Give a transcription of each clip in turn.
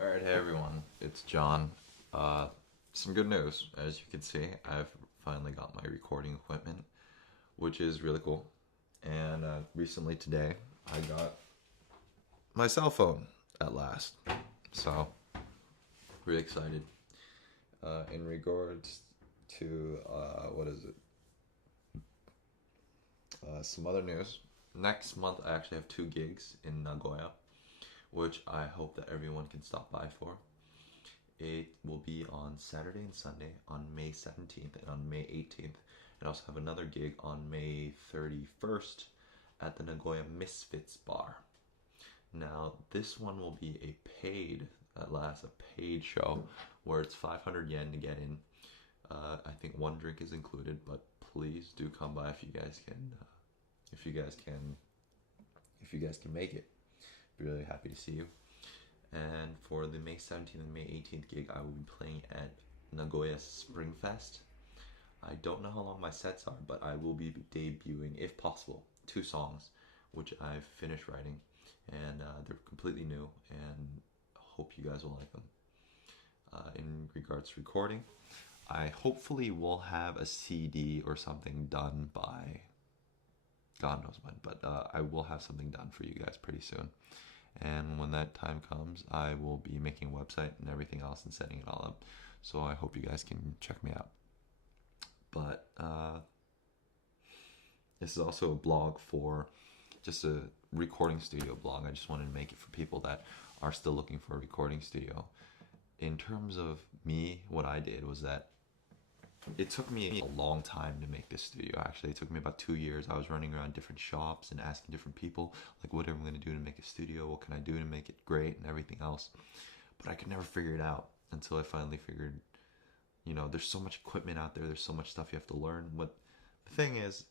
All right, hey everyone, it's John. Uh, some good news. As you can see, I've finally got my recording equipment, which is really cool. And recently today, I got my cell phone at last. So, really excited. In regards to, what is it? Some other news. Next month, I actually have two gigs in Nagoya, which I hope that everyone can stop by for. It will be on Saturday and Sunday on May 17th and on May 18th. And I also have another gig on May 31st at the Nagoya Misfits Bar. Now, this one will be a paid, at last, a paid show where it's 500 yen to get in. I think one drink is included, but please do come by if you guys can, if you guys can, if you guys can make it. Be really happy to see you. And for the May 17th and May 18th gig, I will be playing at Nagoya Spring Fest. I don't know how long my sets are, but I will be debuting, if possible, two songs, which I've finished writing, and they're completely new, and hope you guys will like them. In regards to recording, I hopefully will have a CD or something done by God knows when, but I will have something done for you guys pretty soon. And when that time comes, I will be making a website and everything else and setting it all up. So I hope you guys can check me out. But this is also a blog for just a recording studio blog. I just wanted to make it for people that are still looking for a recording studio. In terms of me, what I did was that it took me a long time to make this studio. Actually, it took me about 2 years. I was running around different shops and asking different people, like, what am I going to do to make a studio? What can I do to make it great and everything else? But I could never figure it out until I finally figured, there's so much equipment out there. There's so much stuff you have to learn. But the thing is,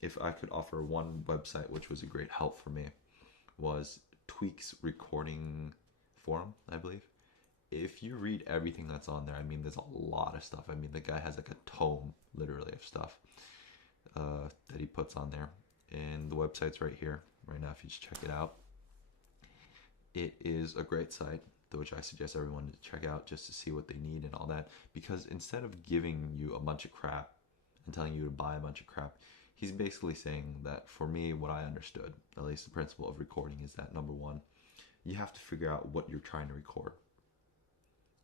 if I could offer one website, which was a great help for me, was Tweaks Recording Forum, I believe. If you read everything that's on there, I mean, there's a lot of stuff. I mean, the guy has like a tome, literally, of stuff that he puts on there. And the website's right here, right now, if you just check it out. It is a great site, which I suggest everyone to check out just to see what they need and all that. Because instead of giving you a bunch of crap and telling you to buy a bunch of crap, he's basically saying that for me, what I understood, at least the principle of recording, is that number one, you have to figure out what you're trying to record.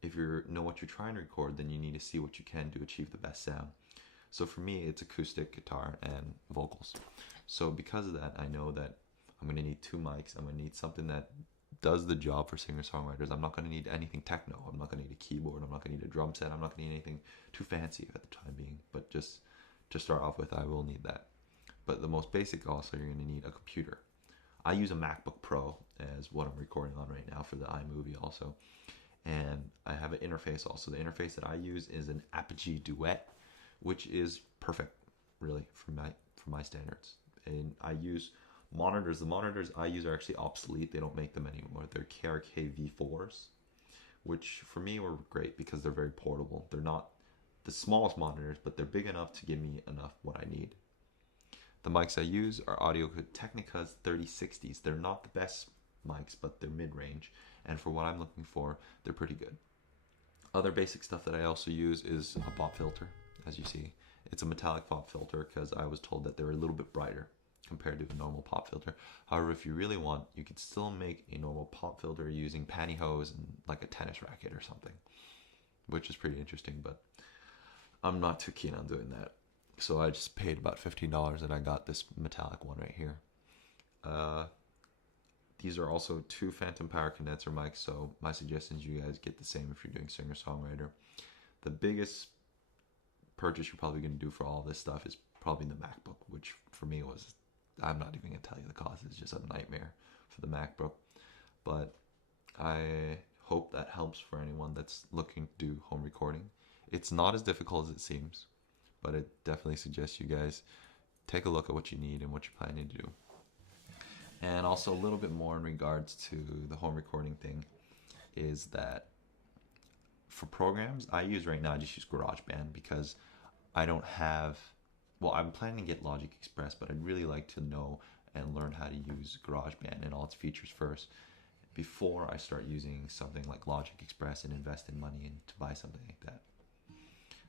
If you know what you're trying to record, then you need to see what you can do to achieve the best sound. So for me, it's acoustic guitar and vocals. So because of that, I know that I'm going to need two mics. I'm going to need something that does the job for singer-songwriters. I'm not going to need anything techno. I'm not going to need a keyboard. I'm not going to need a drum set. I'm not going to need anything too fancy at the time being. But just to start off with, I will need that. But the most basic also, you're going to need a computer. I use a MacBook Pro as what I'm recording on right now for the iMovie also. And I have an interface also. The interface that I use is an Apogee Duet, which is perfect, really, for my standards. And I use monitors. The monitors I use are actually obsolete. They don't make them anymore. They're KRK V4s, which for me were great because they're very portable. They're not the smallest monitors, but they're big enough to give me enough what I need. The mics I use are Audio Technica's 3060s. They're not the best mics, but they're mid-range. And for what I'm looking for, they're pretty good. Other basic stuff that I also use is a pop filter, as you see. It's a metallic pop filter because I was told that they're a little bit brighter compared to a normal pop filter. However, if you really want, you can still make a normal pop filter using pantyhose and like a tennis racket or something, which is pretty interesting, but I'm not too keen on doing that. So I just paid about $15 and I got this metallic one right here. Uh, these are also two phantom power condenser mics, so my suggestion is you guys get the same if you're doing singer-songwriter. The biggest purchase you're probably going to do for all this stuff is probably the MacBook, which for me was, I'm not even going to tell you the cost, it's just a nightmare for the MacBook. But I hope that helps for anyone that's looking to do home recording. It's not as difficult as it seems, but I definitely suggest you guys take a look at what you need and what you're planning to do. And also a little bit more in regards to the home recording thing is that for programs I use right now, I just use GarageBand because I don't have, well, I'm planning to get Logic Express, but I'd really like to know and learn how to use GarageBand and all its features first. before I start using something like Logic Express and invest in money and to buy something like that.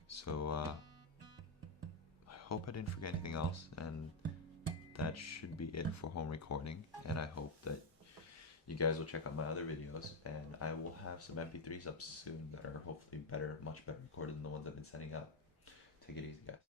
So I hope I didn't forget anything else, and that should be it for home recording. And I hope that you guys will check out my other videos, and I will have some MP3s up soon that are hopefully better, much better recorded than the ones I've been setting up. Take it easy, guys.